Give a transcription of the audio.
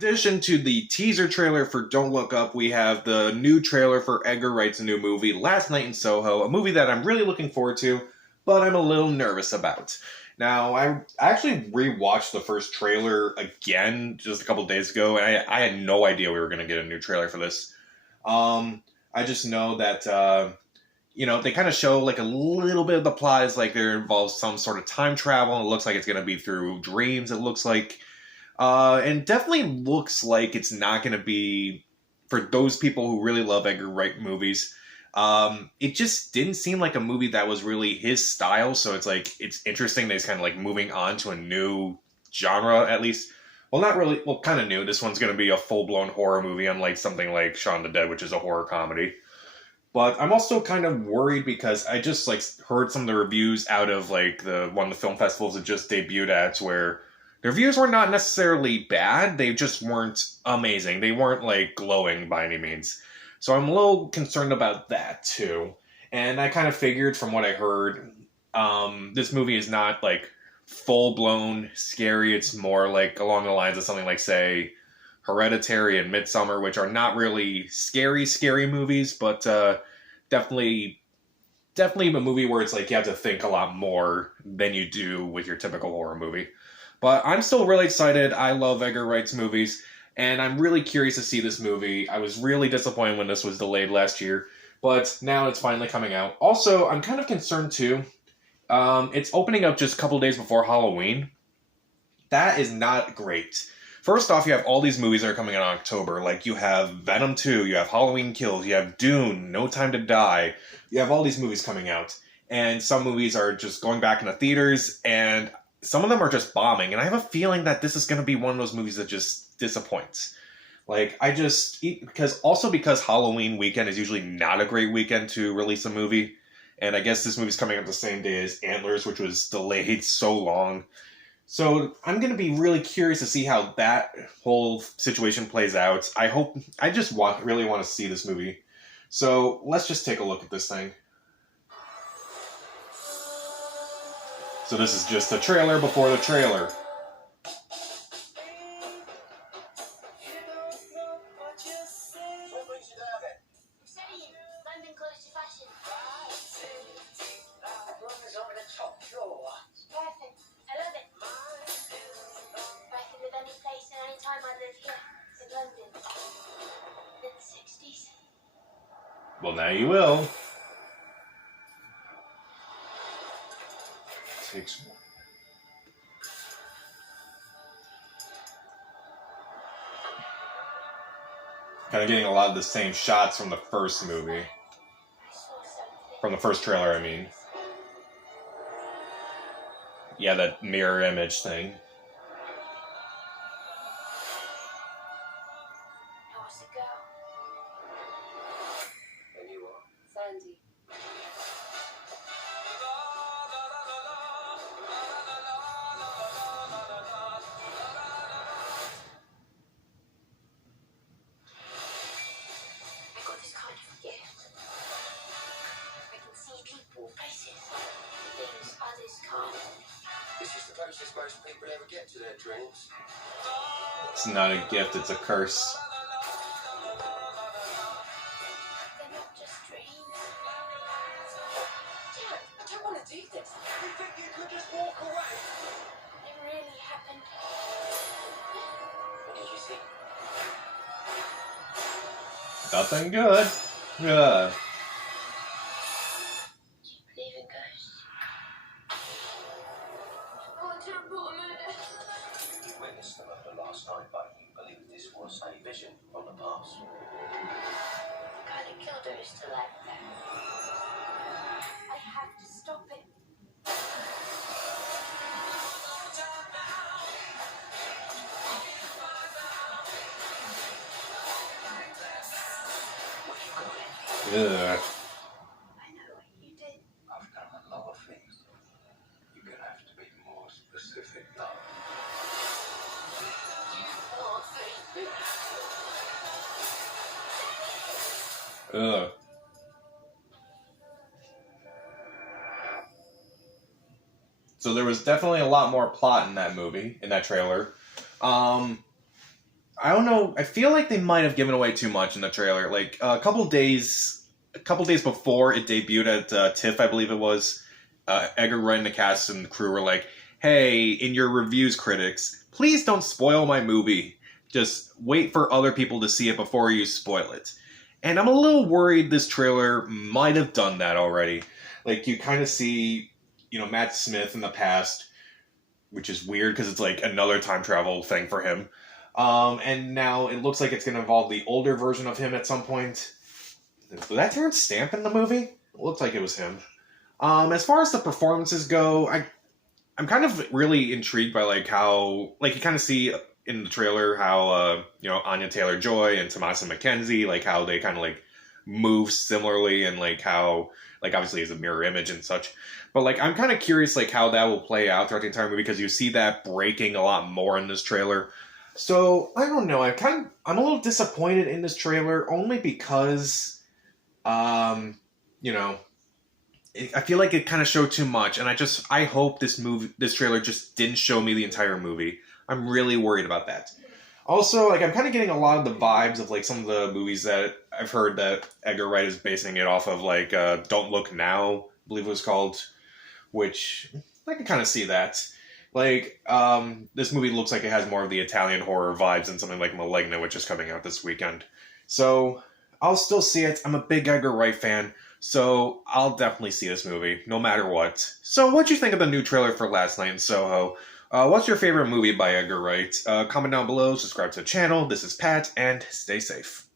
addition to the teaser trailer for Don't Look Up, we have the new trailer for Edgar Wright's new movie, Last Night in Soho, a movie that I'm really looking forward to, but I'm a little nervous about. Now, I actually rewatched the first trailer again just a couple days ago, and I had no idea we were going to get a new trailer for this. I just know that, they kind of show like a little bit of the plot is like there involves some sort of time travel, and it looks like it's going to be through dreams, it looks like. And definitely looks like it's not going to be, for those people who really love Edgar Wright movies, it just didn't seem like a movie that was really his style, so it's interesting that he's kind of like moving on to a new genre, at least. Well, not really, well, kind of new. This one's going to be a full-blown horror movie, unlike something like Shaun the Dead, which is a horror comedy. But I'm also kind of worried because I just heard some of the reviews out of one of the film festivals it just debuted at, where the reviews were not necessarily bad, they just weren't amazing. They weren't, glowing by any means. So I'm a little concerned about that, too. And I kind of figured from what I heard, this movie is not, full-blown scary. It's more, along the lines of something like, say, Hereditary and Midsommar, which are not really scary movies, but definitely a movie where it's you have to think a lot more than you do with your typical horror movie. But I'm still really excited. I love Edgar Wright's movies, and I'm really curious to see this movie. I was really disappointed when this was delayed last year, but now it's finally coming out. Also, I'm kind of concerned too. It's opening up just a couple days before Halloween. That is not great. First off, you have all these movies that are coming out in October. You have Venom 2, you have Halloween Kills, you have Dune, No Time to Die. You have all these movies coming out. And some movies are just going back into theaters, and some of them are just bombing, and I have a feeling that this is going to be one of those movies that just disappoints. Because Halloween weekend is usually not a great weekend to release a movie, and I guess this movie's coming up the same day as Antlers, which was delayed so long. So I'm going to be really curious to see how that whole situation plays out. I just really want to see this movie. So let's just take a look at this thing. So this is just a trailer before the trailer. Well, now you will. Takes one. Kind of getting a lot of the same shots from the first movie. From the first trailer, I mean. Yeah, that mirror image thing. How was the girl? And you are? Sandy. Things others can't. This is the closest most people ever get to their dreams. It's not a gift, it's a curse. They're not just dreams. Jack, I don't want to do this. You think you could just walk away? It really happened. What did you see? Nothing good. Yeah. Last night, but you believe this was a vision from the past. The guy that killed her is still out there. I have to stop it. Yeah. I know what you did. I've done a lot of things. You're gonna have to be more specific now. Ugh. So there was definitely a lot more plot in that movie, in that trailer. I don't know. I feel like they might have given away too much in the trailer. Like a couple days before it debuted at TIFF, I believe it was, Edgar Wright and the cast and the crew were like, "Hey, in your reviews, critics, please don't spoil my movie. Just wait for other people to see it before you spoil it." And I'm a little worried this trailer might have done that already. Like, you kind of see, Matt Smith in the past, which is weird because it's like another time travel thing for him. And now it looks like it's going to involve the older version of him at some point. Was that Terrence Stamp in the movie? It looked like it was him. As far as the performances go, I'm kind of really intrigued by like how, like, you kind of see in the trailer how Anya Taylor-Joy and Tomasa McKenzie, like how they kind of like move similarly, and like how, like, obviously it's a mirror image and such, but like I'm kind of curious like how that will play out throughout the entire movie, because you see that breaking a lot more in this trailer. So I don't know, I'm a little disappointed in this trailer, only because I feel like it kind of showed too much, and I hope this trailer just didn't show me the entire movie. I'm really worried about that. Also, like, I'm kind of getting a lot of the vibes of like some of the movies that I've heard that Edgar Wright is basing it off of, like Don't Look Now, I believe it was called, which I can kind of see that. Like, this movie looks like it has more of the Italian horror vibes than something like Malignant, which is coming out this weekend. So I'll still see it. I'm a big Edgar Wright fan, so I'll definitely see this movie, no matter what. So what'd you think of the new trailer for Last Night in Soho? What's your favorite movie by Edgar Wright? Comment down below, subscribe to the channel. This is Pat, and stay safe.